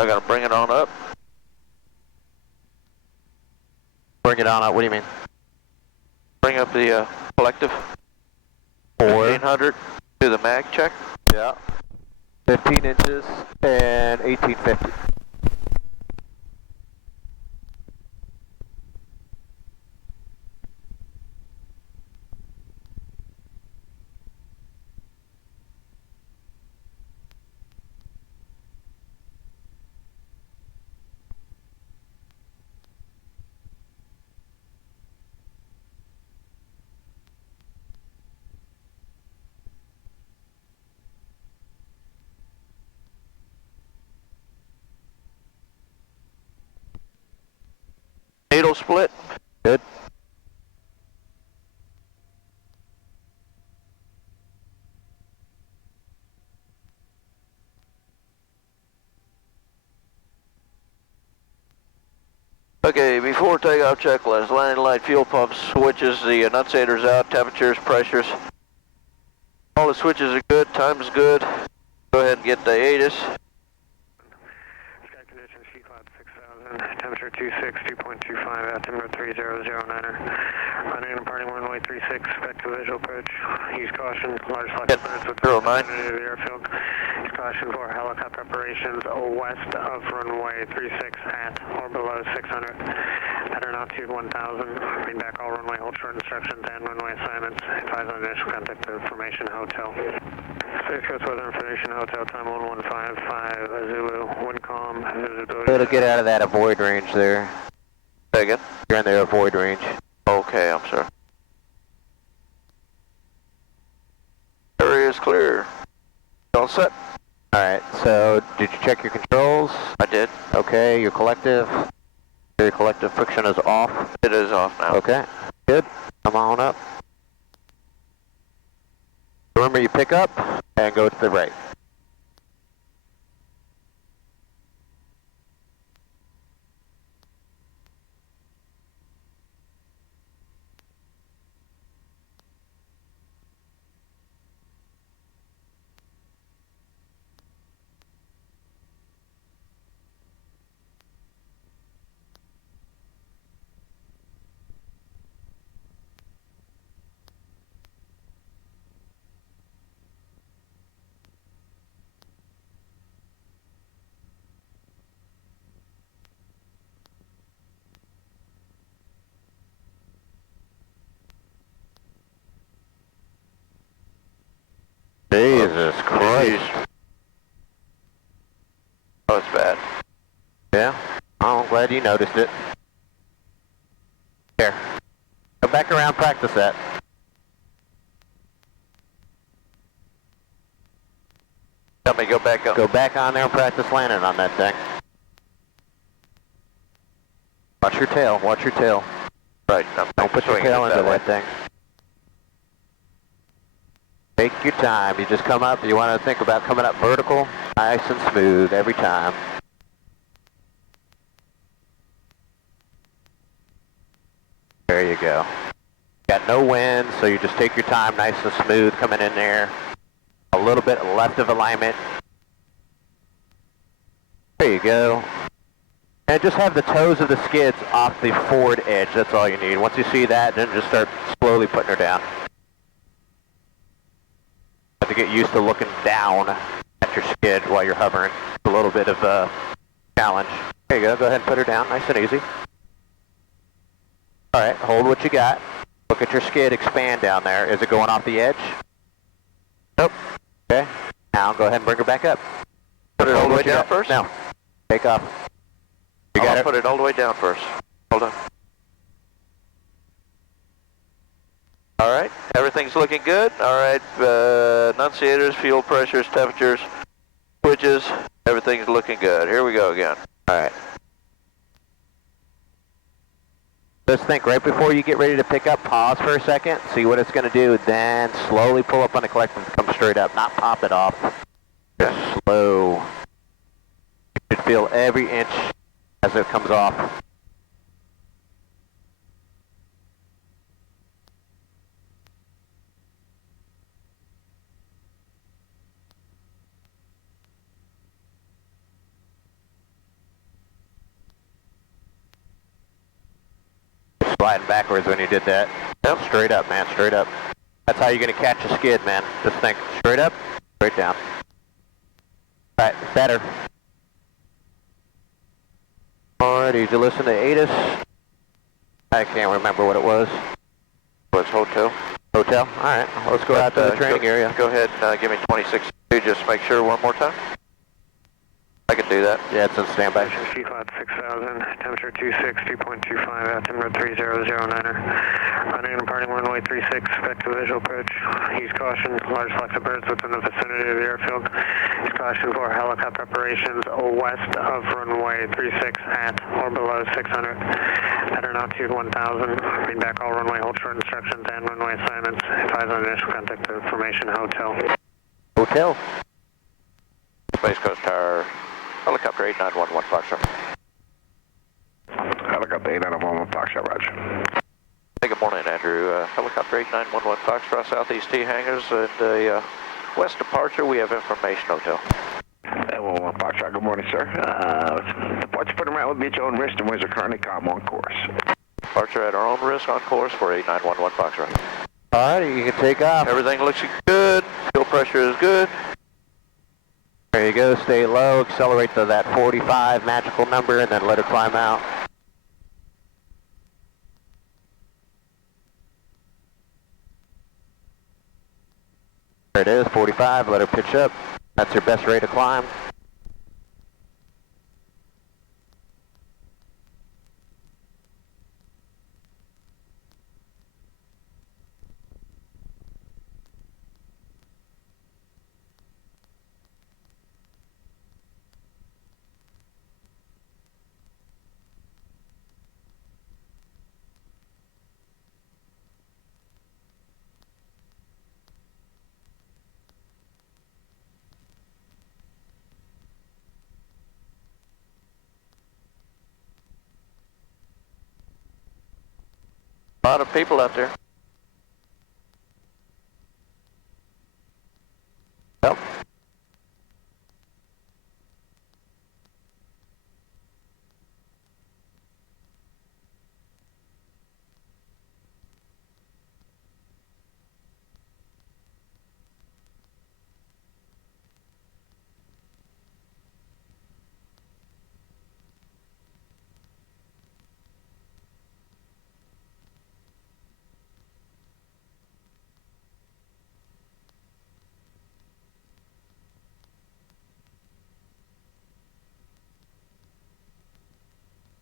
I gotta bring it on up. Bring it on up, what do you mean? Bring up the collective. 1500 to the mag check. Yeah. 15 inches and 1850. Needle split. Good. Okay, before takeoff checklist, landing light, fuel pumps, switches, the enunciators out, temperatures, pressures. All the switches are good, time's good. Go ahead and get the ATIS. Sky conditions, sheet cloud 6000, temperature 26, 2.25, altimeter 3009er. Running and departing runway 36, expect a visual approach. Use caution, large flight birds with the vicinity of the airfield. Use caution for helicopter operations west of runway 36 at or below 600. Pattern altitude 1000. Read back all runway hold short instructions and runway assignments. Advise on initial contact information hotel. Space Coast Weather Information Hotel, time 1155 Zulu, wind calm, visibility. It'll get out of that avoid range there. Say again? You're in the avoid range. Okay, I'm sorry. Area is clear. All set? Alright, so did you check your controls? I did. Okay, your collective. Your collective friction is off. It is off now. Okay, good. Come on up. Remember, you pick up and go to the right. Jesus Christ. Oh, it's bad. Yeah? Oh, I'm glad you noticed it. Here. Go back around, practice that. Tell me, go back up. Go back on there and practice landing on that thing. Watch your tail, watch your tail. Right. Don't put your tail into that thing. Take your time. You just come up. You want to think about coming up vertical, nice and smooth every time. There you go. Got no wind, so you just take your time, nice and smooth coming in there. A little bit left of alignment. There you go. And just have the toes of the skids off the forward edge. That's all you need. Once you see that, then just start slowly putting her down. Have to get used to looking down at your skid while you're hovering. It's a little bit of a challenge. There you go. Go ahead and put her down. Nice and easy. All right. Hold what you got. Look at your skid expand down there. Is it going off the edge? Nope. Okay. Now go ahead and bring her back up. Put it all the way down first? No. Take off. You I'll got it? put it all the way down first. Hold on. All right. Everything's looking good. All right. Enunciators, fuel pressures, temperatures, switches. Everything's looking good. Here we go again. All right. Just think, right before you get ready to pick up, pause for a second, see what it's going to do, then slowly pull up on the collective and come straight up, not pop it off. Just slow. You should feel every inch as it comes off. Sliding backwards when you did that. Yep. Straight up, man, straight up. That's how you're going to catch a skid, man. Just think, straight up, straight down. All right, better. Alright, did you listen to ATIS? I can't remember what it was. It was hotel. Hotel? Alright, let's go out to the training area. Go ahead and give me 26.2, just make sure one more time. I can do that. Yeah, it's in standby. G-Cloud 6000, temperature 26, 2.25, altimeter 3009er. Running and departing runway 36, expect to visual approach. Use caution, large flocks of birds within the vicinity of the airfield. Use caution for helicopter operations west of runway 36 at or below 600. At an altitude 1000, read back all runway hold short instructions and runway assignments. Advise on initial contact information, hotel. Hotel. Space Coast Tower. Helicopter 8911 Foxtrot. Helicopter 8911 Foxtrot, roger. Hey, good morning, Andrew. Helicopter 8911 Foxtrot, Southeast T hangars, and west departure, we have information, hotel. 8911 Foxtrot, good morning, sir. Departure for the route will be at your own risk and winds are currently calm on course. Departure at our own risk on course for 8911 Foxtrot. Alright, you can take off. Everything looks good, fuel pressure is good. There you go, stay low, accelerate to that 45 magical number, and then let her climb out. There it is, 45, let her pitch up. That's your best rate of climb. A lot of people out there. Yep.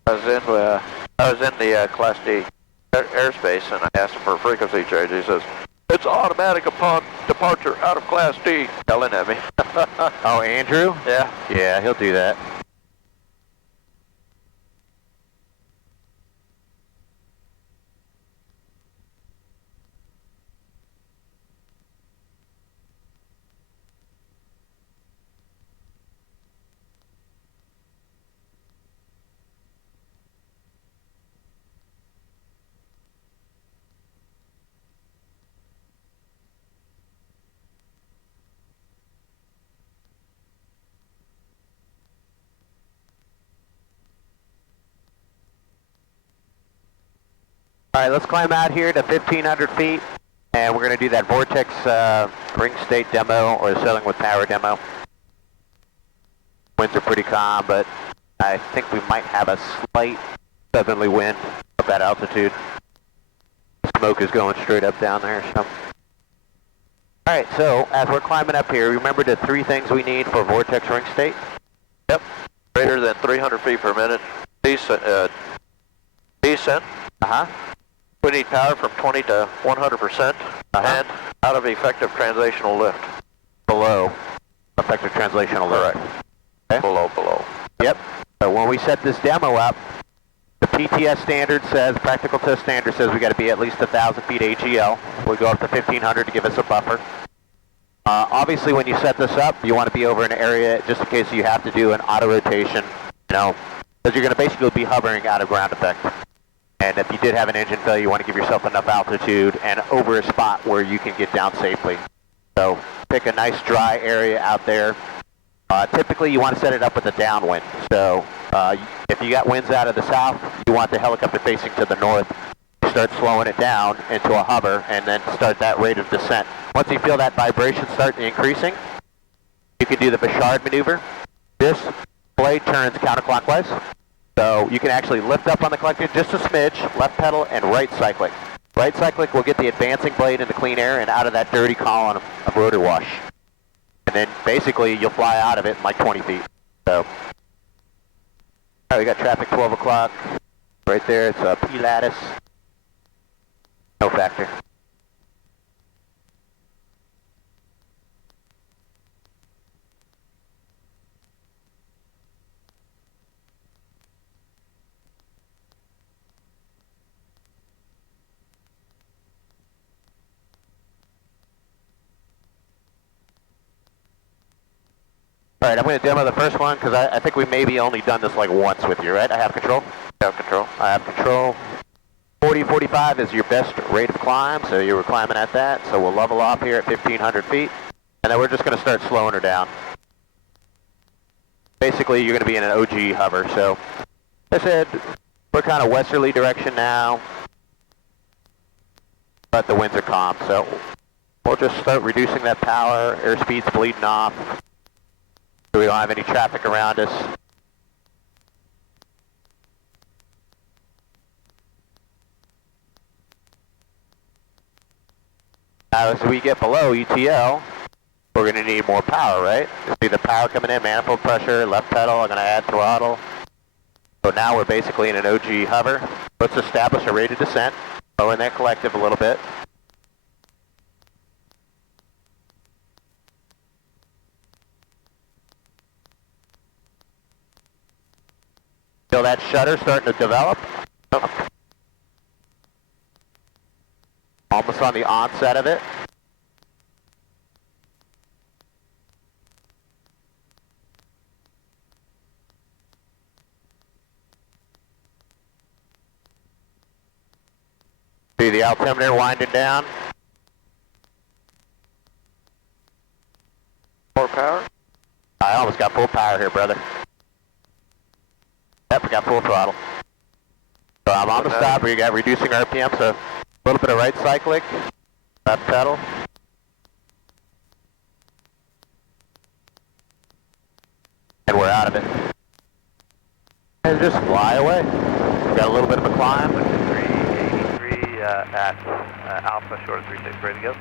I was in the Class D airspace, and I asked him for a frequency change. He says, "It's automatic upon departure out of Class D." Yelling at me. Oh, Andrew? Yeah. Yeah, he'll do that. Alright, let's climb out here to 1,500 feet, and we're going to do that Vortex ring state demo, or the sailing with power demo. Winds are pretty calm, but I think we might have a slight southerly wind at that altitude. Smoke is going straight up down there, so. Alright, so as we're climbing up here, remember the three things we need for Vortex ring state? Yep. Greater than 300 feet per minute. Descent. Uh-huh. We need power from 20 to 100%, and out of effective translational lift. Below effective translational lift. Correct. Okay. Below. Yep. So when we set this demo up, the PTS standard says, practical test standard says we got to be at least 1,000 feet AGL. We go up to 1,500 to give us a buffer. Obviously, when you set this up, you want to be over an area just in case you have to do an auto rotation, because you're going to basically be hovering out of ground effect. And if you did have an engine failure, you want to give yourself enough altitude and over a spot where you can get down safely. So pick a nice dry area out there. Typically, you want to set it up with a downwind. So if you got winds out of the south, you want the helicopter facing to the north. start slowing it down into a hover and then start that rate of descent. Once you feel that vibration start increasing, you can do the Bashard Maneuver. This blade turns counterclockwise, so you can actually lift up on the collector just a smidge, left pedal, and right cyclic. Right cyclic will get the advancing blade into clean air and out of that dirty column of rotor wash. And then basically you'll fly out of it in like 20 feet. So, all right, we got traffic 12 o'clock. Right there, it's a P lattice. No factor. All right, I'm going to demo the first one because I think we maybe only done this like once with you, right? I have control? You have control. I have control. 40, 45 is your best rate of climb, so you were climbing at that. So we'll level off here at 1,500 feet, and then we're just going to start slowing her down. Basically, you're going to be in an OG hover, so as I said, we're kind of westerly direction now, but the winds are calm, so we'll just start reducing that power. Airspeed's bleeding off. So we don't have any traffic around us. Now as we get below ETL, we're going to need more power, right? See the power coming in, manifold pressure, left pedal, I'm going to add throttle. So now we're basically in an OG hover. Let's establish a rate of descent, lowering that collective a little bit. Feel that shutter starting to develop. Almost on the onset of it. See the altimeter winding down. More power? I almost got full power here, brother. Yep, we got full throttle. So I'm on the stop, we got reducing RPM, so a little bit of right cyclic, left pedal. And we're out of it. And just fly away. Got a little bit of a climb. 383 at Alpha, short of 36, ready to go.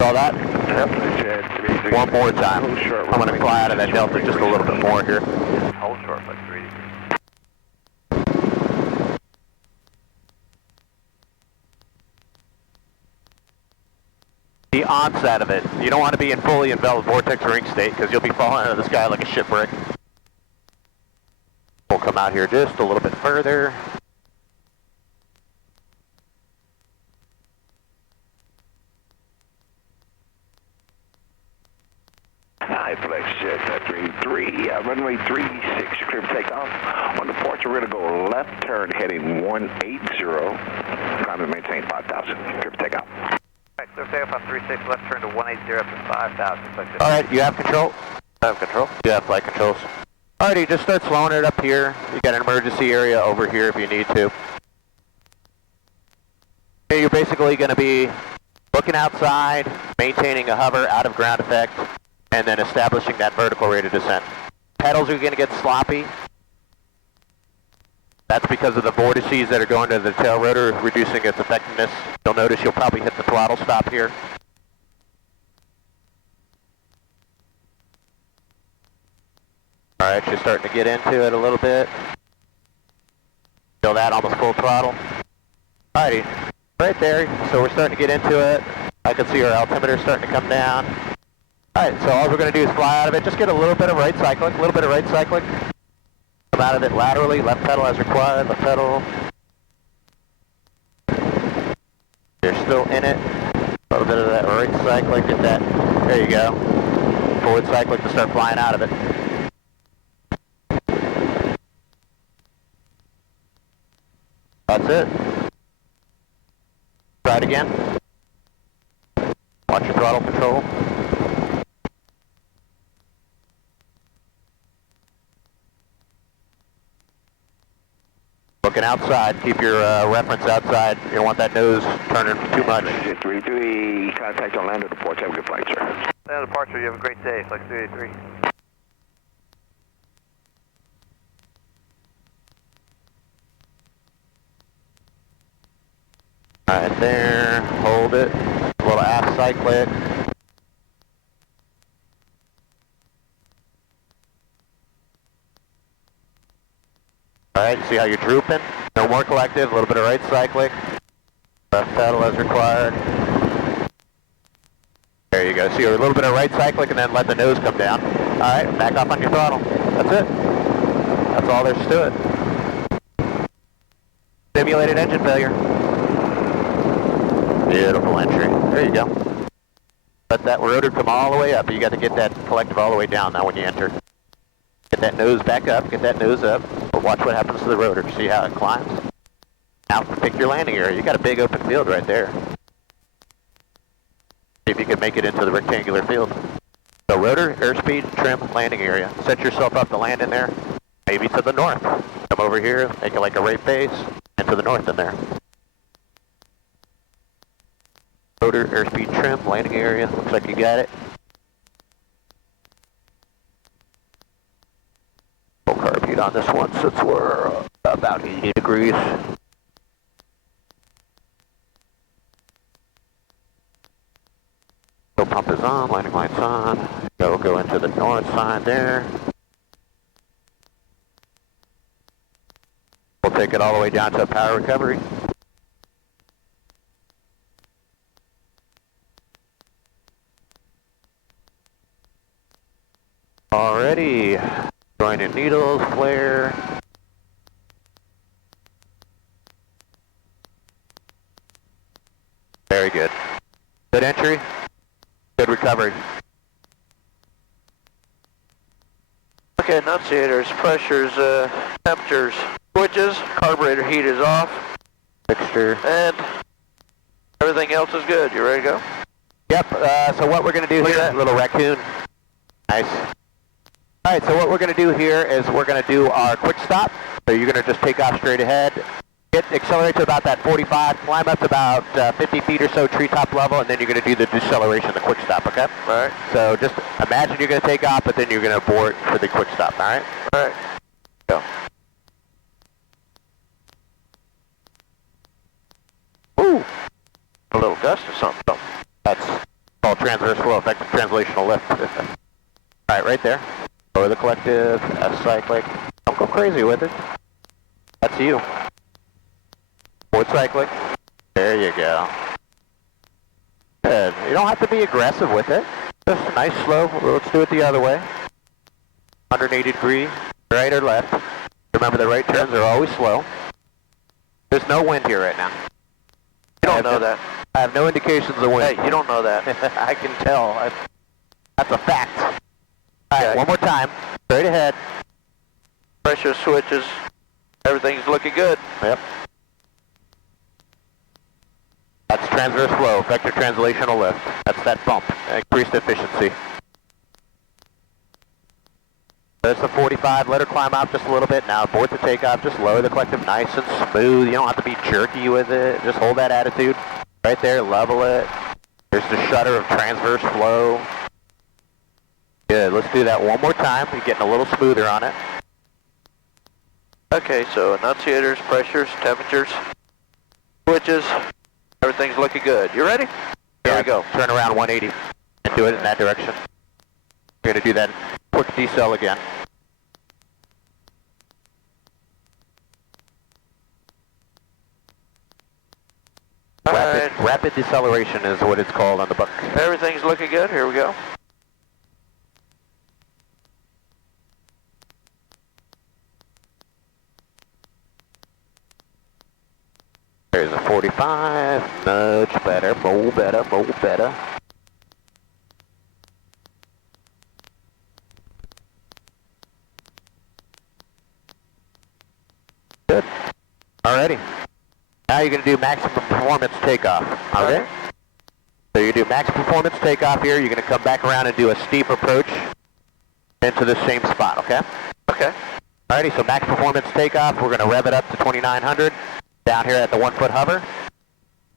Saw that? Yep. One more time. I'm going to fly out of that delta just a little bit more here. Hold short, like 383. The onset of it. You don't want to be in fully enveloped vortex ring state because you'll be falling out of the sky like a shipwreck. We'll come out here just a little bit further. Hi, Flex Jet 33, runway 36, clear for takeoff. On the porch, we're going to go left turn heading 180. Climb and maintain 5,000. Clear for takeoff. Alright, clear for takeoff on 36, left turn to 180 up to 5,000. Alright, you have control? I have control. You have flight controls. Alrighty, just start slowing it up here. You got an emergency area over here if you need to. Here you're basically going to be looking outside, maintaining a hover out of ground effect, and then establishing that vertical rate of descent. Pedals are going to get sloppy. That's because of the vortices that are going to the tail rotor, reducing its effectiveness. You'll notice you'll probably hit the throttle stop here. Alright, you're starting to get into it a little bit. Feel that, almost full throttle. Alrighty, right there, so we're starting to get into it. I can see our altimeter starting to come down. Alright, so all we're going to do is fly out of it. Just get a little bit of right cyclic, a little bit of right cyclic. Come out of it laterally, left pedal as required, left pedal. You're still in it. A little bit of that right cyclic, get that. There you go. Forward cyclic to start flying out of it. That's it. Try it again. Watch your throttle control. Looking outside, keep your reference outside. You don't want that nose turning too much. Jet 383, contact on land at the port. Have a good flight, sir. Land departure, you have a great day, Flex 383. Alright, there, hold it. A little aft cyclic. Alright, see how you're drooping? No more collective, a little bit of right cyclic. Left pedal as required. There you go, see a little bit of right cyclic and then let the nose come down. Alright, back off on your throttle. That's it. That's all there's to it. Simulated engine failure. Beautiful entry. There you go. Let that rotor come all the way up. You got to get that collective all the way down now when you enter. Get that nose back up, get that nose up. But watch what happens to the rotor. See how it climbs? Now pick your landing area. You got a big open field right there. See if you can make it into the rectangular field. So rotor, airspeed, trim, landing area. Set yourself up to land in there. Maybe to the north. Come over here, make it like a right base, and to the north in there. Rotor, airspeed, trim, landing area. Looks like you got it. Full carb heat on this one since we're about 80 degrees. Fuel pump is on, landing lights on. Go into the north side there. We'll take it all the way down to power recovery. Already, joining needles, flare. Very good. Good entry, good recovery. Okay, annunciators, pressures, temperatures, switches, carburetor heat is off, Fixture. and everything else is good. You ready to go? Yep, so what we're going to do Look here, at that. little raccoon. Nice. Alright, so what we're going to do here is we're going to do our quick stop. So you're going to just take off straight ahead, accelerate to about that 45, climb up to about 50 feet or so treetop level, and then you're going to do the deceleration, the quick stop, okay? Alright. So just imagine you're going to take off, but then you're going to abort for the quick stop, alright? Alright. Go. Ooh! A little gust or something. That's called transverse flow, effective translational lift. Alright, right there. Lower the collective, S-cyclic. Don't go crazy with it. That's you. Forward cyclic. There you go. Good. You don't have to be aggressive with it. Just nice, slow. Let's do it the other way. 180 degree, right or left. Remember the right turns are always slow. There's no wind here right now. You don't know that. I have no indications of wind. Hey, you don't know that. I can tell. That's a fact. Alright, Okay. one more time. Straight ahead. Pressure switches, everything's looking good. Yep. That's transverse flow, vector translational lift. That's that bump, increased efficiency. There's the 45, let her climb out just a little bit. Now abort the takeoff, just lower the collective nice and smooth. You don't have to be jerky with it. Just hold that attitude. Right there, level it. There's the shutter of transverse flow. Good, let's do that one more time. You're getting a little smoother on it. Okay, so annunciators, pressures, temperatures, switches, everything's looking good. You ready? Here we go. Turn around 180 and do it in that direction. We're going to do that quick decel again. Alright, Rapid deceleration is what it's called on the book. everything's looking good. Here we go. There's a 45, much better, more better, more better. Good. Alrighty. Now you're going to do maximum performance takeoff. Okay? So you do max performance takeoff here. You're going to come back around and do a steep approach into the same spot, okay? Okay. Alrighty, so max performance takeoff. We're going to rev it up to 2900 down here at the 1 foot hover.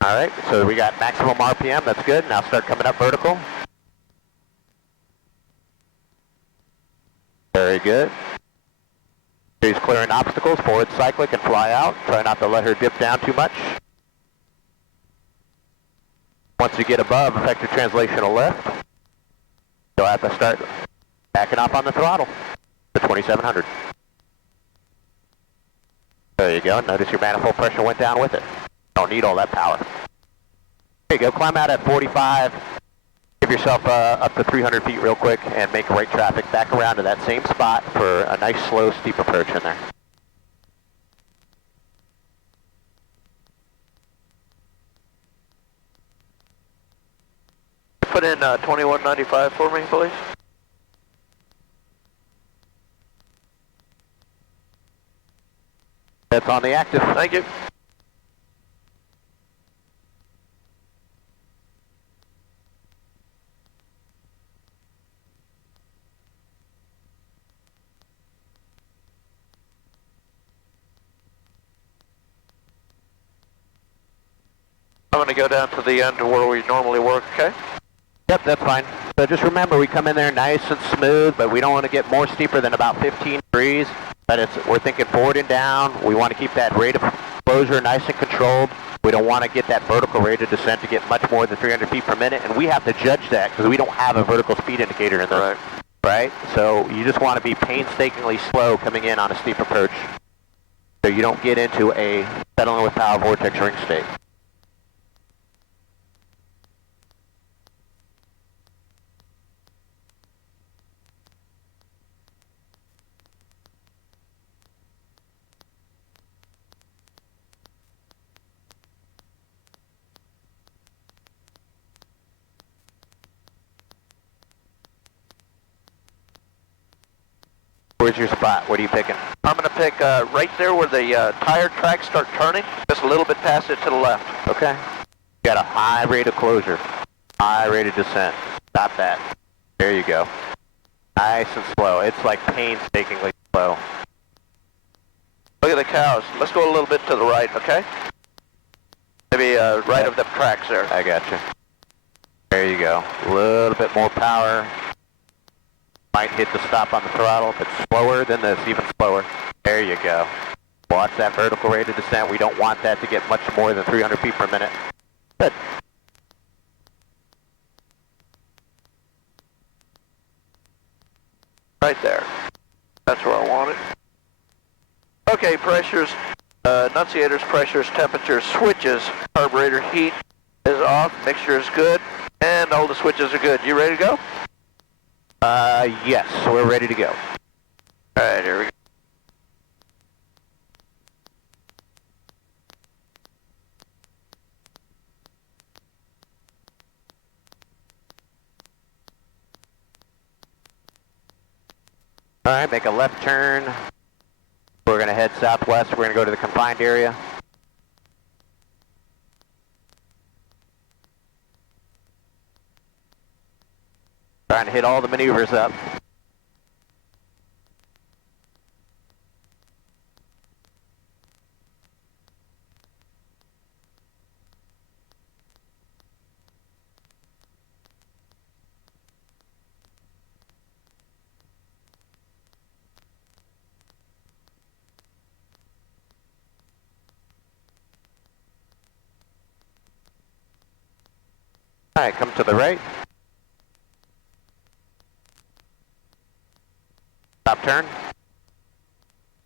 Alright, so we got maximum RPM, that's good. Now start coming up vertical. Very good. She's clearing obstacles, forward cyclic and fly out. Try not to let her dip down too much. Once you get above effective translational lift, you'll have to start backing off on the throttle to 2700. There you go. Notice your manifold pressure went down with it. Don't need all that power. There you go. Climb out at 45. Give yourself up to 300 feet real quick and make right traffic back around to that same spot for a nice slow steep approach in there. Put in 2195 for me, please. That's on the active. Thank you. I'm going to go down to the end of where we normally work, okay? Yep, that's fine. So just remember, we come in there nice and smooth, but we don't want to get more steeper than about 15 degrees. But we're thinking forward and down. We want to keep that rate of closure nice and controlled. We don't want to get that vertical rate of descent to get much more than 300 feet per minute, and we have to judge that because we don't have a vertical speed indicator in this. Right? So you just want to be painstakingly slow coming in on a steep approach so you don't get into a settling with power vortex ring state. Where's your spot? What are you picking? I'm going to pick right there where the tire tracks start turning, just a little bit past it to the left. Okay. Got a high rate of closure, high rate of descent. Stop that. There you go. Nice and slow. It's like painstakingly slow. Look at the cows. Let's go a little bit to the right, okay? Maybe right of the tracks there. I got you. There you go. A little bit more power. Might hit the stop on the throttle. If it's slower than this, even slower. There you go. Watch that vertical rate of descent. We don't want that to get much more than 300 feet per minute. Good. Right there. That's where I want it. Okay, pressures, enunciators, pressures, temperatures, switches, carburetor heat is off, mixture is good, and all the switches are good. You ready to go? Yes, we're ready to go. All right, here we go. All right, make a left turn. We're going to head southwest. We're going to go to the confined area. Trying to hit all the maneuvers up. All right, come to the right. Stop turn.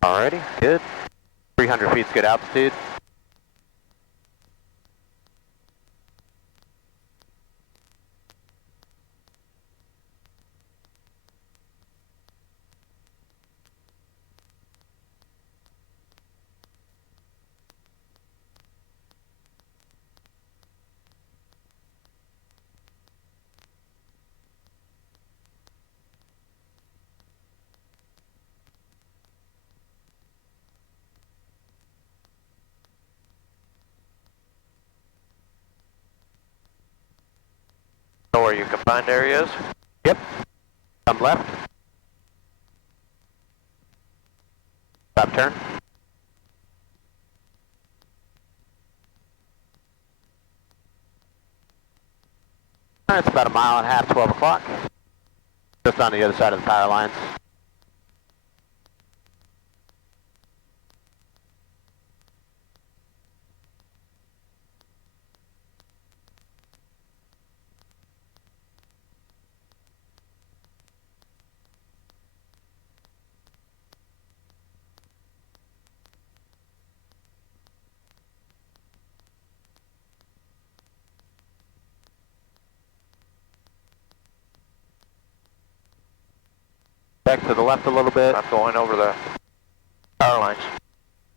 Alrighty, good. 300 feet's good altitude. Know where your confined area is? Yep. Come left. Left turn. Alright, it's about a mile and a half, 12 o'clock. Just on the other side of the power lines. Back to the left a little bit. I'm going over the power lines.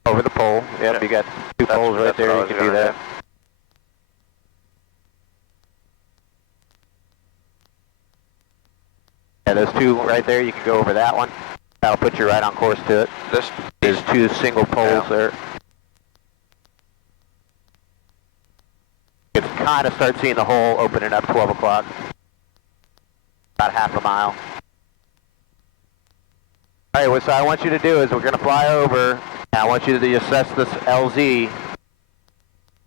Over the pole. Yep, you got two poles right there. You can do that. Yeah, those two right there, you can go over that one. That'll put you right on course to it. There's two single poles there. You can kind of start seeing the hole opening up 12 o'clock. About half a mile. All right, what I want you to do is we're going to fly over, and I want you to assess this LZ.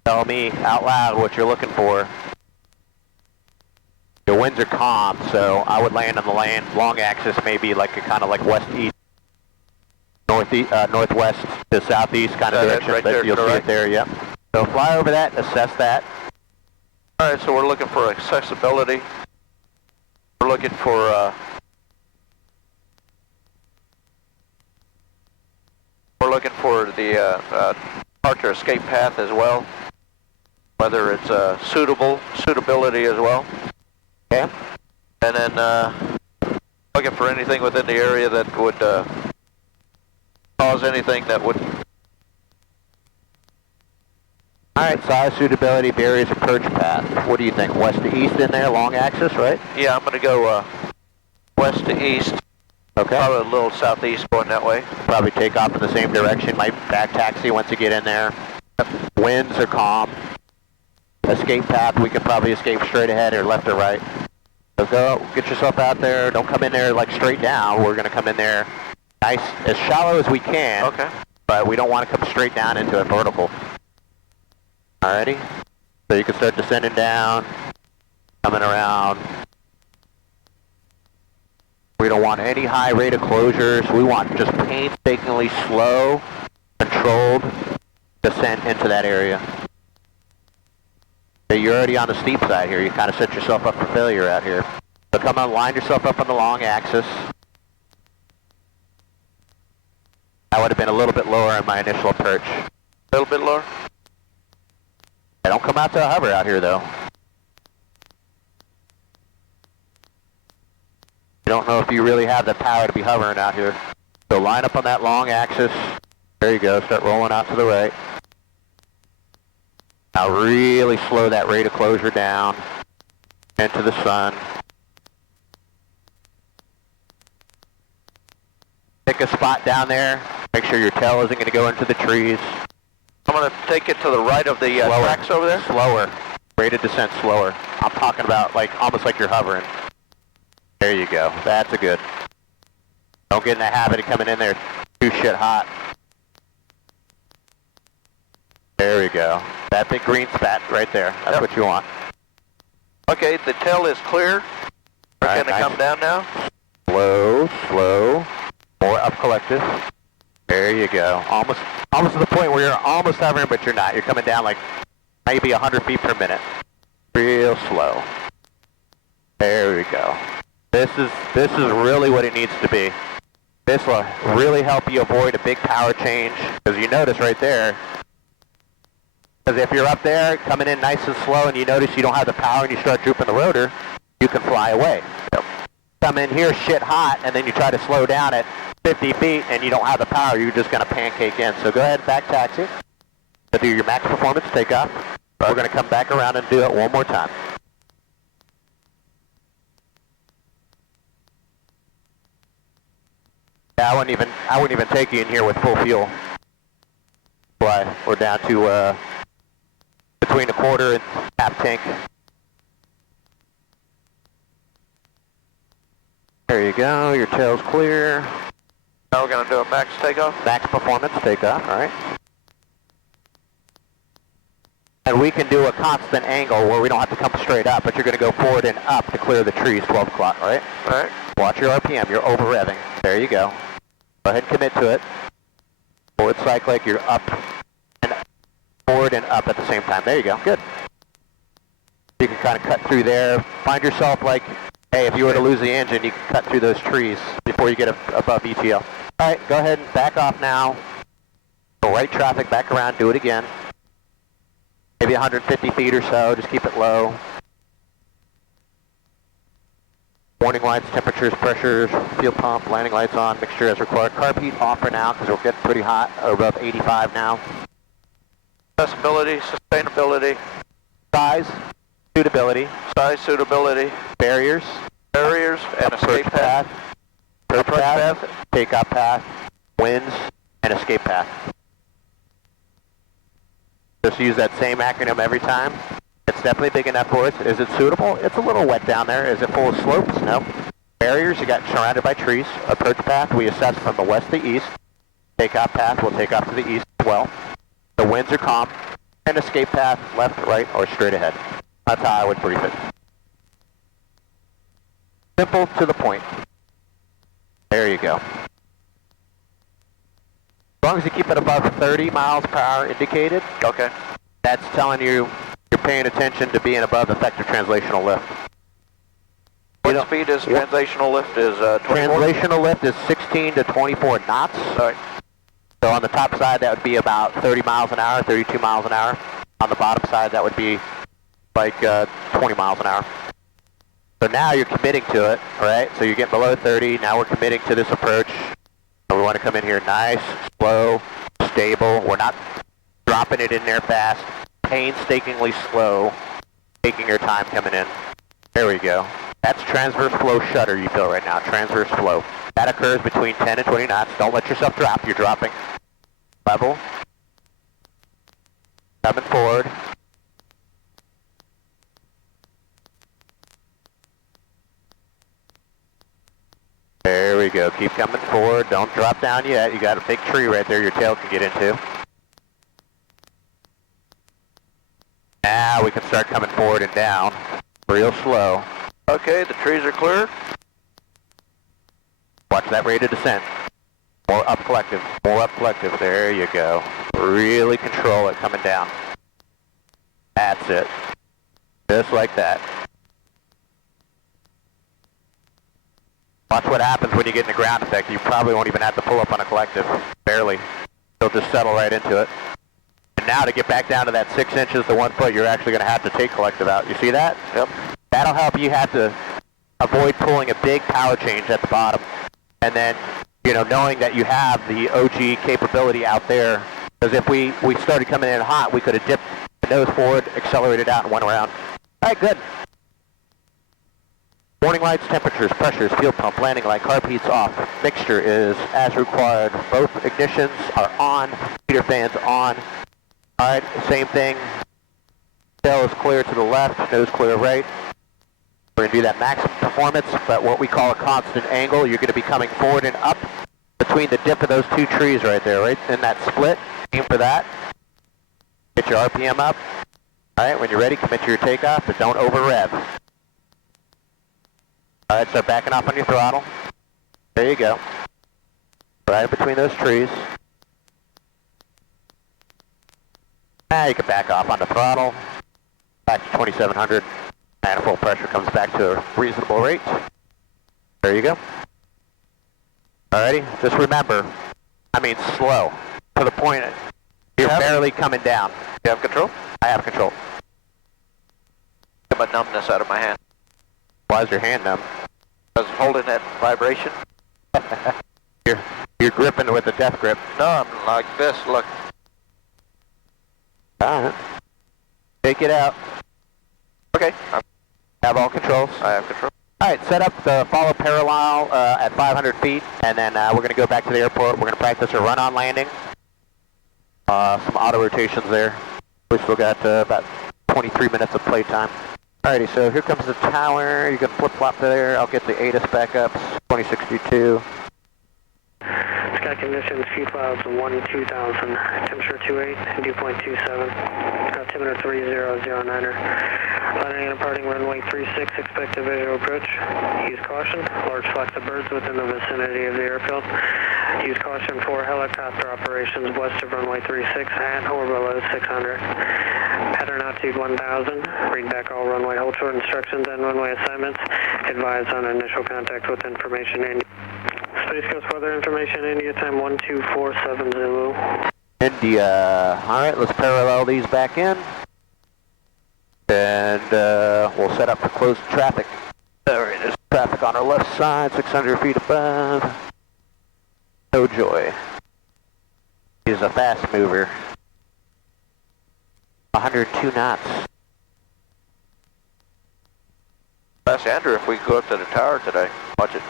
Tell me out loud what you're looking for. The winds are calm, so I would land on the land. Long axis maybe like a kind of like west-east, northwest to southeast kind of direction. Right there, you'll see it there, yep. So fly over that, assess that. All right, so we're looking for accessibility. We're looking for the departure escape path as well, whether it's suitability as well. Okay. And then looking for anything within the area that would cause anything that would... Alright, size, suitability, barriers, approach path. What do you think? West to east in there, long axis, right? Yeah, I'm going to go west to east. Okay. Probably a little southeast going that way. Probably take off in the same direction. Might back taxi once you get in there. Winds are calm. Escape path, we can probably escape straight ahead or left or right. So go, get yourself out there. Don't come in there like straight down. We're going to come in there nice, as shallow as we can. Okay. But we don't want to come straight down into a vertical. Alrighty. So you can start descending down, coming around. We don't want any high rate of closures. We want just painstakingly slow, controlled descent into that area. Okay, you're already on the steep side here. You kind of set yourself up for failure out here. So come on, line yourself up on the long axis. I would have been a little bit lower in my initial approach. A little bit lower? Yeah, don't come out to a hover out here though. You don't know if you really have the power to be hovering out here. So line up on that long axis. There you go, start rolling out to the right. Now really slow that rate of closure down into the sun. Pick a spot down there. Make sure your tail isn't going to go into the trees. I'm going to take it to the right of the tracks over there? Slower. Rate of descent slower. I'm talking about like almost like you're hovering. There you go. That's a good. Don't get in the habit of coming in there too shit hot. There we go. That big green spot right there. That's what you want. Okay, the tail is clear. We're going to come down now. Slow, slow. More up collective. There you go. Almost to the point where you're almost hovering, but you're not. You're coming down like maybe 100 feet per minute. Real slow. There we go. This is really what it needs to be. This will really help you avoid a big power change, because you notice right there, because if you're up there coming in nice and slow and you notice you don't have the power and you start drooping the rotor, you can fly away. Come in here shit hot and then you try to slow down at 50 feet and you don't have the power, you're just going to pancake in. So go ahead, back taxi. So do your max performance takeoff. We're going to come back around and do it one more time. Yeah, I wouldn't even take you in here with full fuel. Why? We're down to between a quarter and half tank. There you go. Your tail's clear. Now Now we're going to do a max takeoff. Max performance takeoff, all right. And we can do a constant angle where we don't have to come straight up, but you're going to go forward and up to clear the trees, 12 o'clock, all right? All right. Watch your RPM, you're over revving. There you go. Go ahead and commit to it. Forward cyclic, you're up and forward and up at the same time. There you go, good. You can kind of cut through there. Find yourself like, hey, if you were to lose the engine, you can cut through those trees before you get above ETL. All right, go ahead and back off now. Go right traffic, back around, do it again. Maybe 150 feet or so, just keep it low. Warning lights, temperatures, pressures, fuel pump, landing lights on, mixture as required. Carb heat off for now because we're getting pretty hot, above 85 now. Accessibility, sustainability. Size, suitability. Size, suitability. Barriers. Barriers and escape path. Approach path. Takeoff path. Winds and escape path. Just use that same acronym every time. It's definitely big enough for us. Is it suitable? It's a little wet down there. Is it full of slopes? No. Barriers, you got surrounded by trees. Approach path, we assess from the west to east. Takeoff path, we'll take off to the east as well. The winds are calm. And escape path, left, right, or straight ahead. That's how I would brief it. Simple to the point. There you go. As long as you keep it above 30 miles per hour indicated, okay. That's telling you you're paying attention to being above effective translational lift. What speed is translational lift? Is 24? Translational lift is 16 to 24 knots. All right. So on the top side, that would be about 30 miles an hour, 32 miles an hour. On the bottom side, that would be like 20 miles an hour. So now you're committing to it, all right? So you're getting below 30. Now we're committing to this approach. So we want to come in here nice, slow, stable. We're not dropping it in there fast. Painstakingly slow, taking your time coming in. There we go. That's transverse flow shutter you feel right now, transverse flow. That occurs between 10 and 20 knots. Don't let yourself drop. You're dropping. Level. Coming forward. There we go. Keep coming forward. Don't drop down yet. You got a big tree right there your tail can get into. Now we can start coming forward and down. Real slow. Okay, the trees are clear. Watch that rate of descent. More up collective. More up collective. There you go. Really control it coming down. That's it. Just like that. Watch what happens when you get in the ground effect. You probably won't even have to pull up on a collective. Barely. You'll just settle right into it. And now to get back down to that 6 inches to 1 foot, you're actually going to have to take collective out. You see that? Yep. That'll help you have to avoid pulling a big power change at the bottom. And then, you know, knowing that you have the OG capability out there. Because if we started coming in hot, we could have dipped the nose forward, accelerated out, and went around. All right, good. Warning lights, temperatures, pressures, fuel pump, landing light, carb heat's off. Mixture is as required. Both ignitions are on. Heater fans on. All right, same thing. Tail is clear to the left, nose clear right. We're going to do that maximum performance, but what we call a constant angle. You're going to be coming forward and up between the dip of those two trees right there, right in that split. Aim for that. Get your RPM up. All right, when you're ready, commit to your takeoff, but don't over rev. All right, start backing off on your throttle. There you go. Right between those trees. Now you can back off on the throttle. Back to 2700. Manifold pressure comes back to a reasonable rate. There you go. Alrighty, just remember, I mean slow, to the point you're barely coming down. You have control? I have control. Get my numbness out of my hand. Why is your hand numb? I was holding that vibration. You're gripping with a death grip. No, I'm like this, look. Alright. Take it out. Okay. Have all controls. I have control. Alright, set up the follow parallel at 500 feet, and then we're going to go back to the airport. We're going to practice a run-on landing. Some auto rotations there. We still got about 23 minutes of playtime. Alrighty, so here comes the tower. You can flip-flop there. I'll get the ATIS back up, 2062. Sky conditions, few clouds, 1-2000, temperature 28, dew point 27, altimeter 3009er. Landing and departing runway 36, expect a visual approach. Use caution, large flocks of birds within the vicinity of the airfield. Use caution for helicopter operations west of runway 36 at or below 600. Pattern altitude 1000, read back all runway hold short instructions and runway assignments. Advise on initial contact with information India. Space Coast weather information, India time 1247 Zulu. India. Alright, let's parallel these back in. And we'll set up for closed traffic. There it is. Traffic on our left side, 600 feet above. No joy. He's a fast mover. 102 knots. Ask Andrew if we could go up to the tower today. Watch it.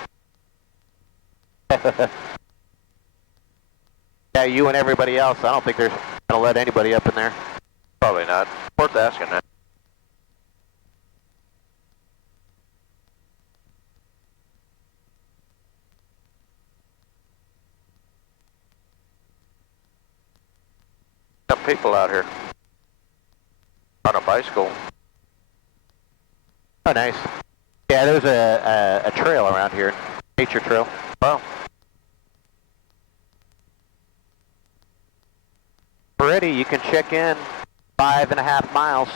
Yeah, you and everybody else. I don't think they're going to let anybody up in there. Probably not. Worth asking that. Some people out here on a bicycle. Oh, nice. Yeah, there's a trail around here. Nature trail. Wow. Ready, you can check in 5.5 miles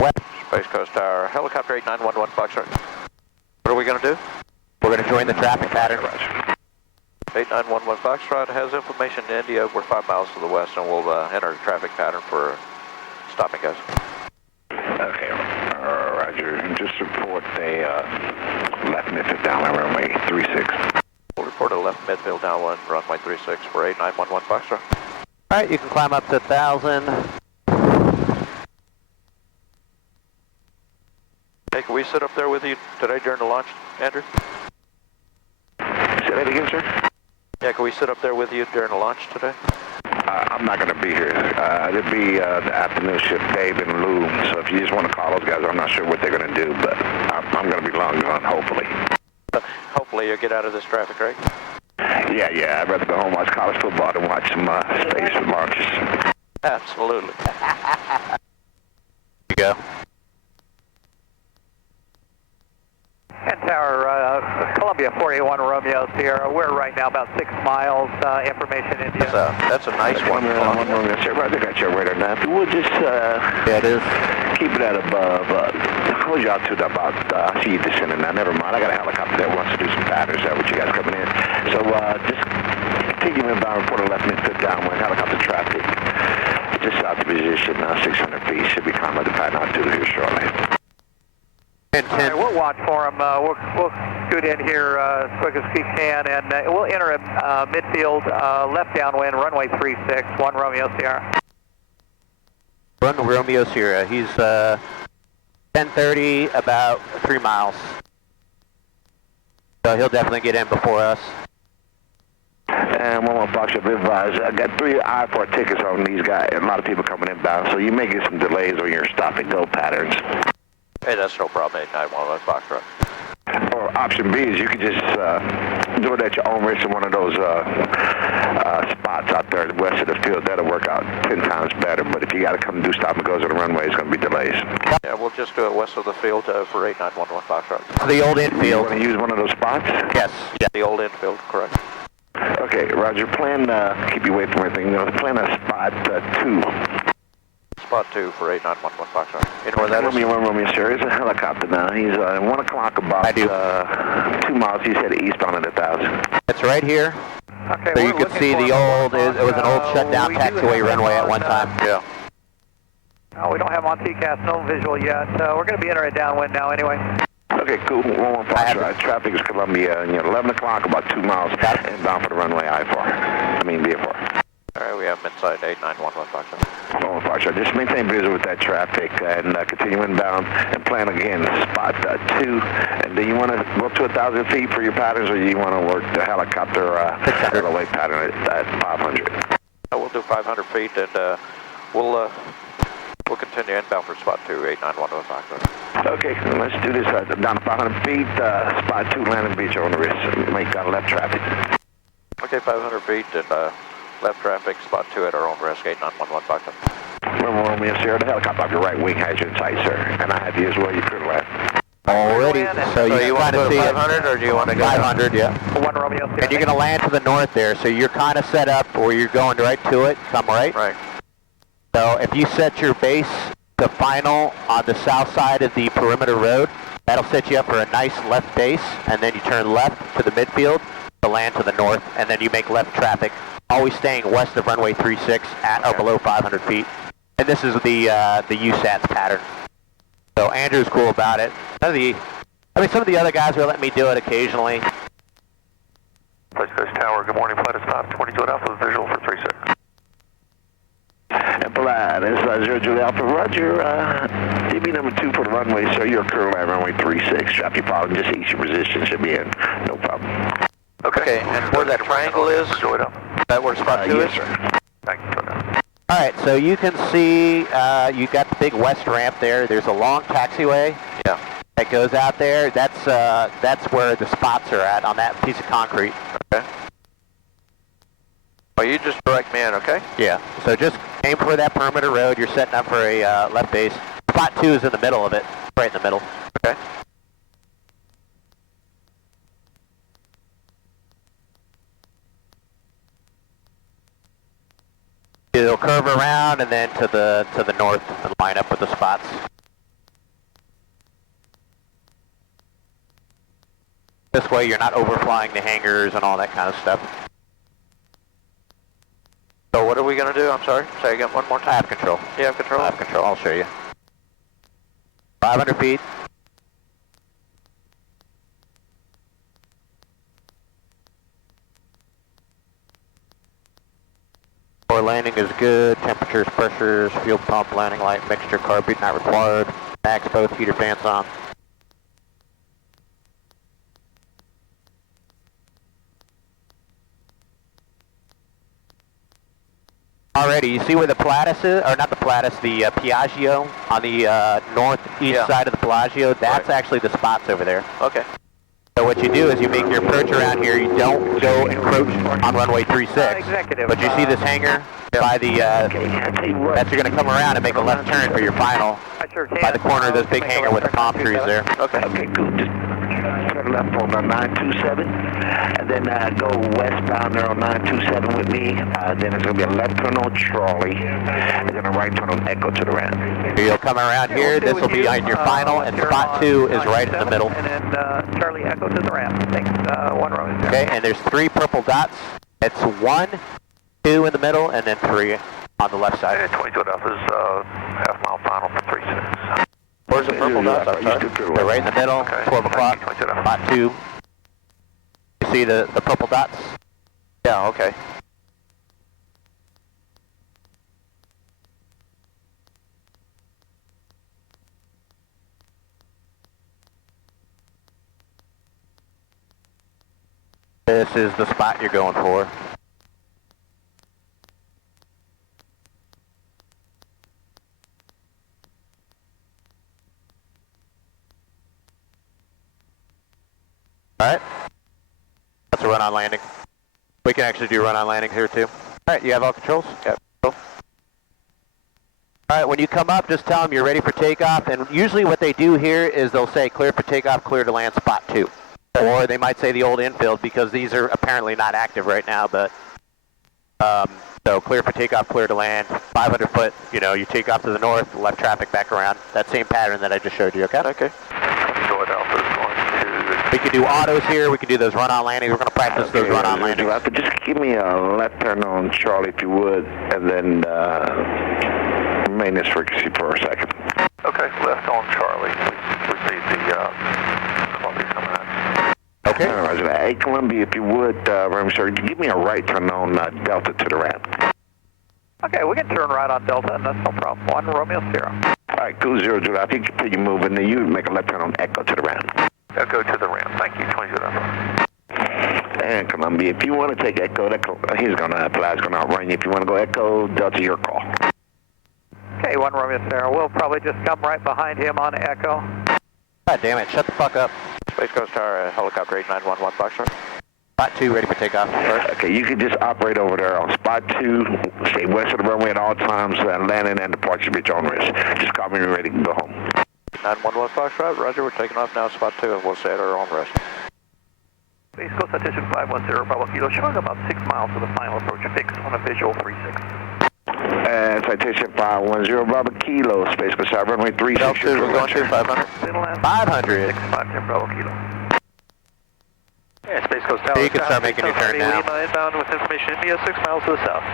west. Space Coast Tower, helicopter 8911 Foxtrot. What are we going to do? We're going to join the traffic pattern. 8911 Foxtrot has information in India. We're 5 miles to the west, and we'll enter the traffic pattern for stopping guys. Okay, roger. Just report a left midfield downwind runway 36. We'll report a left midfield downwind runway 36 for 8911 Foxtrot. All right, you can climb up to 1,000. Hey, can we sit up there with you today during the launch, Andrew? Say that again, sir? Yeah, can we sit up there with you during the launch today? I'm not going to be here. It'll be the afternoon shift, Dave and Lou. So if you just want to call those guys, I'm not sure what they're going to do, but I'm going to be long gone, hopefully. Hopefully you'll get out of this traffic, right? Yeah. I'd rather go home and watch college football than watch some space launches. Absolutely. You go. Tower, Columbia 481 Romeo Sierra. We're right now about 6 miles. Information India. That's a nice one. One Romeo Sierra. I think I got your radar now. We'll just Yeah, it is. keep it at above. Hold you out to about. I see you descending now. Never mind. I got a helicopter that wants to do some patterns there with you guys coming in. So just continue inbound, report a left midfield downwind helicopter traffic. Just out the position, 600 feet. Should be climbing the pattern altitude here shortly. All right, we'll watch for him. We'll scoot in here as quick as we can, and we'll enter midfield, left downwind, runway 36, 1 Romeo Sierra. Run Romeo Sierra. He's 10:30, about 3 miles. So he'll definitely get in before us. And one more box of advice. I got 3 I-4 tickets on these guys. A lot of people coming inbound, so you may get some delays on your stop and go patterns. Hey, that's no problem. 8911 Foxtrot. Or option B is you can just do it at your own risk in one of those spots out there west of the field. That'll work out 10 times better. But if you got to come do stop and goes on the runway, it's going to be delays. Yeah, we'll just do it west of the field for 8911 Foxtrot. The old You infield. want to use one of those spots? Yes. Yeah. The old infield, correct. Okay, Roger. Plan keep you away from everything. You know, plan a spot 2. Spot 2 for 8911 Foxtrot. You know where that is? Romeo Sierra. He's a helicopter now. He's 1 o'clock about I do. 2 miles. He's headed eastbound at 1,000. It's right here. Okay, So you can see the old, it was an old shutdown taxiway runway at one time. Yeah. No, we don't have on TCAS, no visual yet. We're going to be entering downwind now anyway. Okay, cool. 1 Foxtrot. Traffic is Columbia. 11 o'clock, about 2 miles inbound for the runway I-4. I mean, VA4. All right, we have them inside 8911 Foxtrot. 1 Foxtrot. Just maintain visual with that traffic and continue inbound and plan again, spot 2. And do you want to go up to 1,000 feet for your patterns, or do you want to work the helicopter away pattern at 500? We'll do 500 feet, and we'll continue inbound for spot 2, 8911 Foxtrot. Okay, let's do this. Down to 500 feet, spot 2, landing beach on the wrist. Make left traffic. Okay. Okay, 500 feet and left traffic, spot 2 at our own risk, 8911 Foxtrot. Remember Romeo Sierra, the helicopter off your right wing has you in sight, sir. And I have you as well, you could left. Already, so you want to go to see 500 or do you want to go 500, yeah. 1 Romeo Sierra. And you're going to land to the north there, so you're kind of set up where you're going right to it, come right. Right. So if you set your base to final on the south side of the perimeter road, that'll set you up for a nice left base, and then you turn left to the midfield to land to the north, and then you make left traffic, always staying west of runway 36 at or below 500 feet. And this is the USAT's pattern. So Andrew's cool about it. Some of the other guys will let me do it occasionally. Place Coast Tower, good morning, flight is 522 at Alpha, visual for 36. And Polite, this is 0 Julie Alpha, roger. DB number 2 for the runway, sir. You're currently at runway 36. Drop your pilot and just ease your position, should be in. No problem. Okay, and where that triangle is, that where spot 2 yes, is? sir. Thank you. All right, so you can see you got the big west ramp there. There's a long taxiway. Yeah. That goes out there. That's where the spots are at on that piece of concrete. Okay. Well, you just direct me in, okay? Yeah. So just aim for that perimeter road. You're setting up for a left base. Spot 2 is in the middle of it, right in the middle. Okay. It'll curve around and then to the north and line up with the spots. This way you're not overflying the hangars and all that kind of stuff. So what are we going to do? I'm sorry. Say again one more time. I have control. You have control? I have control. I'll show you. 500 feet. Core landing is good. Temperatures, pressures, fuel pump, landing light, mixture, carb not required. Max both heater fans on. Alrighty, you see where the Pilatus is, or not the Pilatus, the Piaggio on the northeast side of the Piaggio? That's actually the spots over there. Okay. So what you do is you make your approach around here. You don't go encroach on runway 36. But you see this hangar by the, that's you're going to come around and make a left turn for your final by the corner of this big hangar with the palm trees there. Okay, good. Just turn left on 927, and then go westbound there on 927 with me. Then it's going to be a left turn on Charlie, and then a right turn on Echo to the round. You'll come around here. This will be on your final, and spot 2 is right in the middle. And then Charlie Echo to the ramp. Thanks. 1 row is there. Okay, and there's 3 purple dots. It's 1, 2 in the middle, and then 3 on the left side. 22 Alpha is half-mile final for 36. Where's the purple dots? I'm sorry. They're right in the middle, 12 o'clock, spot 2. You see the purple dots? Yeah, okay. This is the spot you're going for. Alright. That's a run-on landing. We can actually do run-on landings here too. Alright, you have all controls? Yeah. Alright, when you come up, just tell them you're ready for takeoff, and usually what they do here is they'll say clear for takeoff, clear to land, spot 2. Or they might say the old infield because these are apparently not active right now, but so clear for takeoff, clear to land, 500 foot, you know, you take off to the north, left traffic back around. That same pattern that I just showed you, okay? Okay. We can do autos here, we can do those run-on landings. We're going to practice those run-on landings. Just give me a left turn on Charlie if you would, and then maintenance frequency for a second. Okay, left on Charlie. We see the Columbia coming out. Okay. Hey, Columbia, if you would, sir, give me a right turn on Delta to the ramp. Okay, we can turn right on Delta, and that's no problem. 1 Romeo Sierra. All right, cool, 0 July. If you continue moving, then you make a left turn on Echo to the ramp. Echo to the ramp. Thank you, 22 Alpha. And Columbia, if you want to take Echo, he's going to apply, he's going to outrun you. If you want to go Echo, Delta, your call. Okay, 1 Romeo Sierra. We'll probably just come right behind him on Echo. God damn it, shut the fuck up. Space Coast Tower, helicopter 8911 Foxtrot. Spot 2 ready for takeoff. Okay, you can just operate over there on spot 2, stay west of the runway at all times, landing and departure at your own risk. Just call me when you're ready to go home. 911 Foxtrot, roger, we're taking off now, spot 2, and we'll stay at our own rest. Base Coast Citation 510, Bravo Kilo, showing about 6 miles to the final approach fix on a visual 36. And citation 510, Bravo Kilo, Space Coast Tower, runway 36. Altitude, we're going to 500. 500. 6510 Bravo Kilo. Yeah, Space Coast Tower. So you can start making your turn now. Inbound with information India, 6 miles to the south.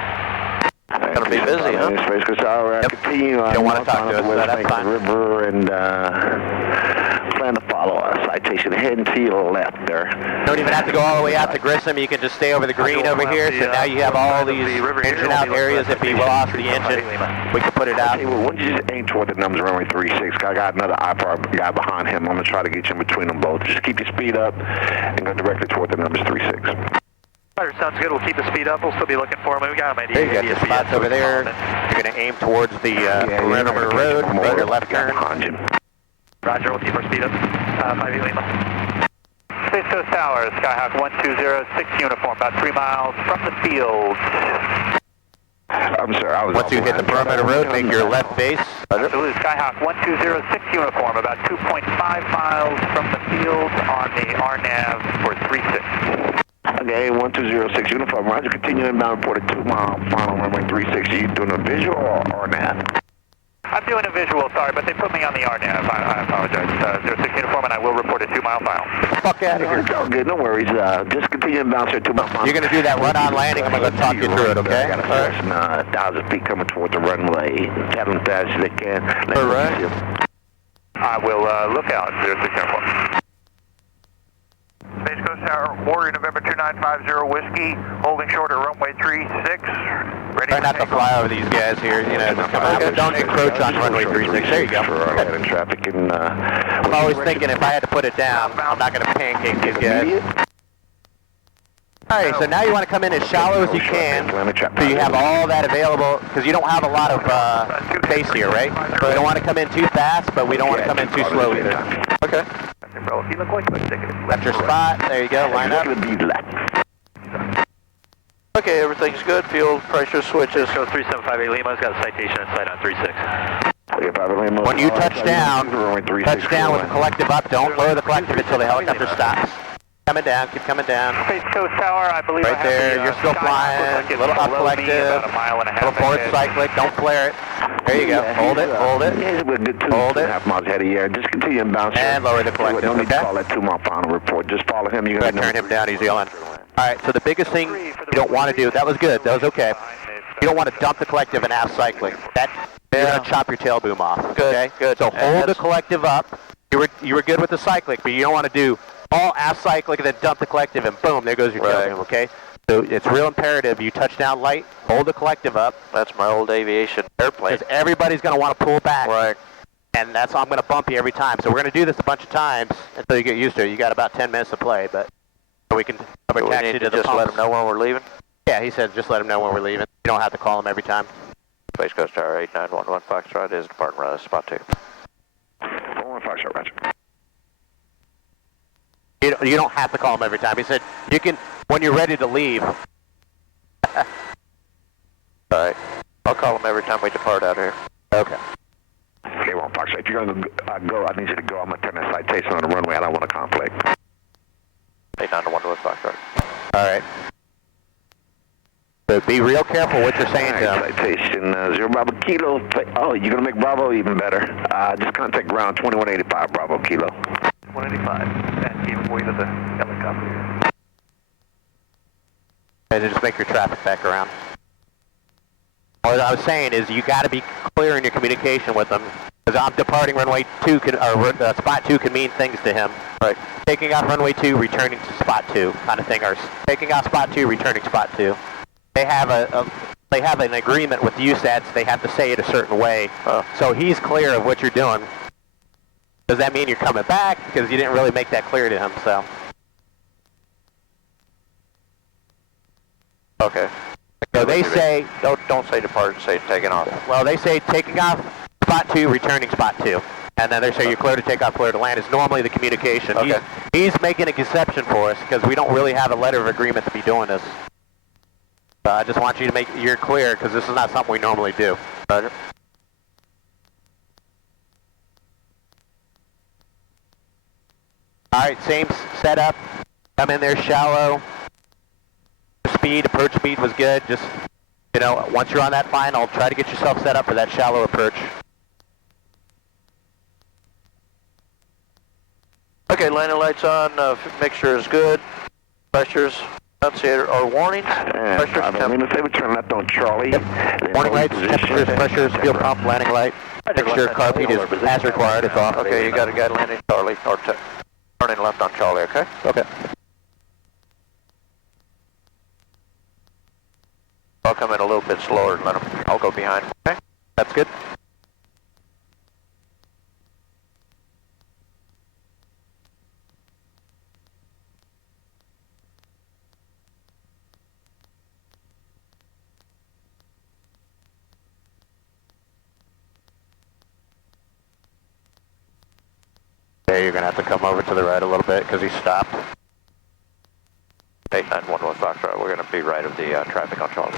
It's going to be busy, huh? Space Coast Tower, continue on. Don't want to talk to us, so that's bank of fine. the river and plan to follow us. Citation heading to your left there. Don't even have to go all the way out to Grissom. You can just stay over the green over here. So now you have all these engine out areas. If you lost the engine, we can put it out. Okay, well, why don't you just aim toward the numbers runway 36? I got another IPAR guy behind him. I'm going to try to get you in between them both. Just keep your speed up and go directly toward the numbers 36. Sounds good. We'll keep the speed up. We'll still be looking for him. We got him. There you go. The spots over there. You're going to aim towards the perimeter road. Make your left turn. Roger. We'll keep our speed up. 58 Lima. Space Coast Tower, Skyhawk 1206 uniform, about 3 miles from the field. I'm sorry, I was... Once you hit the perimeter road, make your left base. Absolutely. Skyhawk 1206 uniform, about 2.5 miles from the field on the RNAV for 36. Okay, 1206 uniform, roger, continue inbound report at 2 mile, final runway 36. Are you doing a visual or nav? I'm doing a visual, sorry, but they put me on the RNAV. I apologize. 06 uniform, and I will report a 2 mile final. Fuck out of here. It's all good, no worries. Just continue inbound at 2 mile final. You're going to do that run-on landing. I'm going to talk you through it, okay? I got a first 1,000 feet coming toward the runway. Tell them fast as they can. All right. I will look out, 06 uniform. Space Coast Tower, Warrior November 2950 Whiskey, holding short at runway 36. Ready Try not to fly over these guys here, you know. Don't encroach on runway 36. There you go. For traffic and, I'm always thinking if I had to put it down, I'm not going to pancake these guys. Alright, so now you want to come in as shallow as you can, so you have all that available, because you don't have a lot of space here, right? So we don't want to come in too fast, but we don't want to come in too slow either. Okay. That's your spot. There you go. Line up. Okay, everything's good. Fuel pressure switches. Show 3758 Lima's got a citation inside on 36. When you touch down with the collective up. Don't lower the collective until the helicopter stops. Coming down, keep coming down. Space Coast Tower, I believe. Right there, you're still flying. A little up collective, a little forward cyclic. Don't flare it. There you go. Hold it, hold it. Hold it. 2.5 miles ahead of you. Just continue inbound. And lower the collective. Don't need to Okay? call that 2 mile final report. Just follow him. You're Go ahead, turn him down. He's yelling. All right, so the biggest thing you don't want to do, that was good. That was okay. You don't want to dump the collective and ass cycling. That, you're going to chop your tail boom off. Good, Okay? good. So hold the collective up. You were good with the cyclic, but you don't want to do all ass cyclic and then dump the collective and boom, there goes your tail boom, okay? So it's real imperative you touch down light, hold the collective up. That's my old aviation airplane. Because everybody's going to want to pull back. Right. And that's how I'm going to bump you every time. So we're going to do this a bunch of times until you get used to it. You got about 10 minutes to play, but we can We need to just let them know when we're leaving. Yeah, he said just let them know when we're leaving. You don't have to call them every time. Space Coast Tower 8911 Foxtrot is departing run spot 2. 1 Foxtrot, roger. You don't have to call him every time. He said you can when you're ready to leave. All right. I'll call them every time we depart out here. Okay. Okay, 1 Foxtrot. If you're going to go, I need you to go. I'm going to turn that citation on the runway. I don't want a conflict. 8911 Foxtrot. All right. So be real careful what you're saying to him. Citation 0 Bravo Kilo. Oh, you're going to make Bravo even better. Just contact ground 2185 Bravo Kilo. 185. That gave way to the helicopter. And just make your traffic back around. What I was saying is you got to be clear in your communication with them. Because I'm departing runway 2, or spot 2 can mean things to him. Right. Taking off runway 2, returning to spot 2 kind of thing. Or taking off spot 2, returning spot 2. They have they have an agreement with USATs. They have to say it a certain way. So he's clear of what you're doing. Does that mean you're coming back? Because you didn't really make that clear to him, so. Okay. So they say, don't say depart, say taking off. well, they say taking off spot 2, returning spot 2. And then they say you're clear to take off, clear to land is normally the communication. Okay. He's making a exception for us because we don't really have a letter of agreement to be doing this. I just want you to make you're clear because this is not something we normally do. Roger. All right, same setup. Come in there shallow. Speed, approach speed was good. Just, you know, once you're on that final, try to get yourself set up for that shallow approach. Okay, landing lights on, mixture is good. Pressures, annunciator, or warnings. Pressures, I mean, if they would turn left on Charlie. Yep. Warning lights, temperatures, pressures, fuel pump, landing light. Mixture, carpet is as required, it's off. Okay, you got a guy landing Charlie, or turning left on Charlie, okay? Okay. I'll come in a little bit slower and let him, I'll go behind. Okay, that's good. Okay, you're going to have to come over to the right a little bit because he stopped. 8911 Foxtrot, we're going to be right of the traffic on Charlie.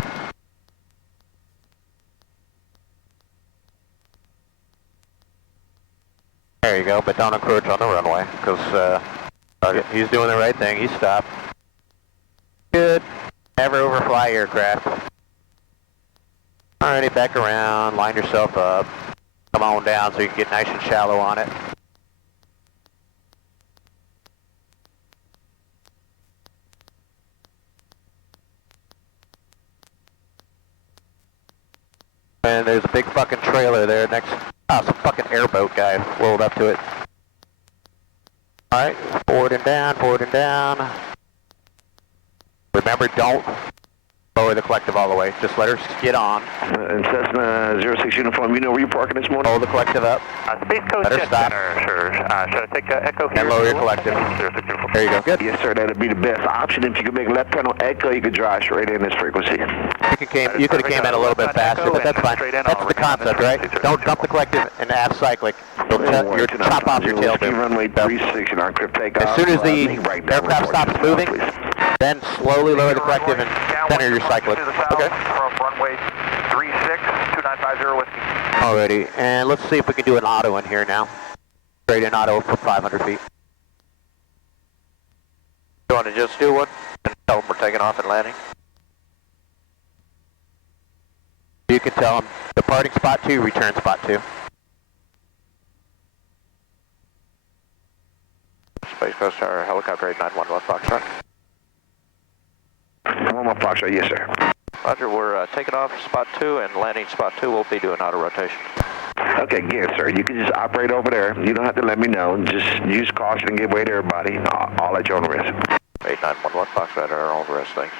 There you go, but don't encroach on the runway because he's doing the right thing. He stopped. Good. Never overfly aircraft. Alrighty, back around, line yourself up. Come on down so you can get nice and shallow on it. And there's a big fucking trailer there next. Oh, some fucking airboat guy rolled up to it. Alright, forward and down, forward and down. Remember, don't lower the collective all the way. Just let her skid on. And Cessna 06 uniform, you know where you're parking this morning? Hold the collective up. Space Coast Let her stop. Sure. Should I take Echo here? And lower your collective. 06 uniform. There you go. Good. Yes, sir, that'd be the best option. If you could make a left turn on Echo, you could drive straight in this frequency. You could have came in a little bit faster, but that's fine. That's the concept, right? Don't dump the collective and add cyclic. You'll chop off your tail tube. Runway 36 and on crypt takeoff. As soon as the aircraft stops moving, then slowly lower the collective and center your cyclic. Okay. From runway 36, 2950 whiskey. Alrighty, and let's see if we can do an auto in here now. Straight in auto for 500 feet. You want to just do one and tell them we're taking off and landing? You can tell them departing spot 2, return spot 2. Space Coast Tower, helicopter 8911 Foxtrot. 11 Foxtrot, yes, sir. Roger, we're taking off spot 2 and landing spot 2. We'll be doing auto rotation. Okay, good, sir. You can just operate over there. You don't have to let me know. Just use caution and give way to everybody. I'll let you on the risk. 8911 Foxtrot are all the rest things.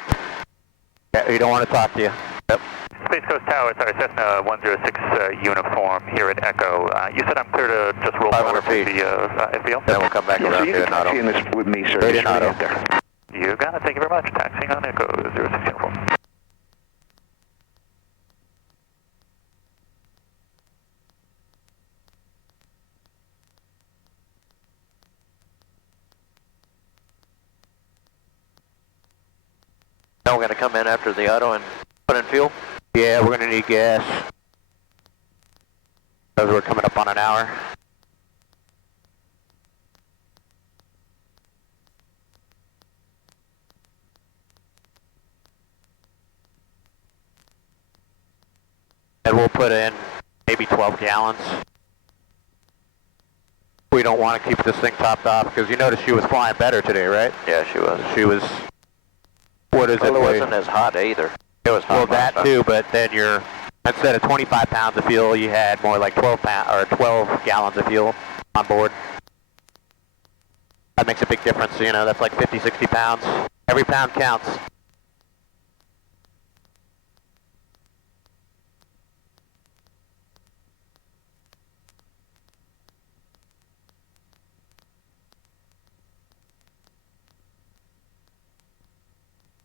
Yeah, we don't want to talk to you. Yep. Space Coast Tower, sorry, Cessna 106 uniform here at Echo. You said I'm clear to just roll 500 forward feet. to the FBO? Then we'll come back Yeah, around so you to can an auto. taxi in this with me, sir. Straight Just in auto. right there. You got it, thank you very much. Taxiing on Echo 06 uniform. Now we're going to come in after the auto and put in fuel. Yeah, we're going to need gas. Because we're coming up on an hour. And we'll put in maybe 12 gallons. We don't want to keep this thing topped off because you noticed she was flying better today, right? Yeah, she was. She was, what is Well, it it? wasn't as hot either. It was hot. Well, that too, but then you're, instead of 25 pounds of fuel, you had more like 12 gallons of fuel on board. That makes a big difference, you know, that's like 50, 60 pounds. Every pound counts.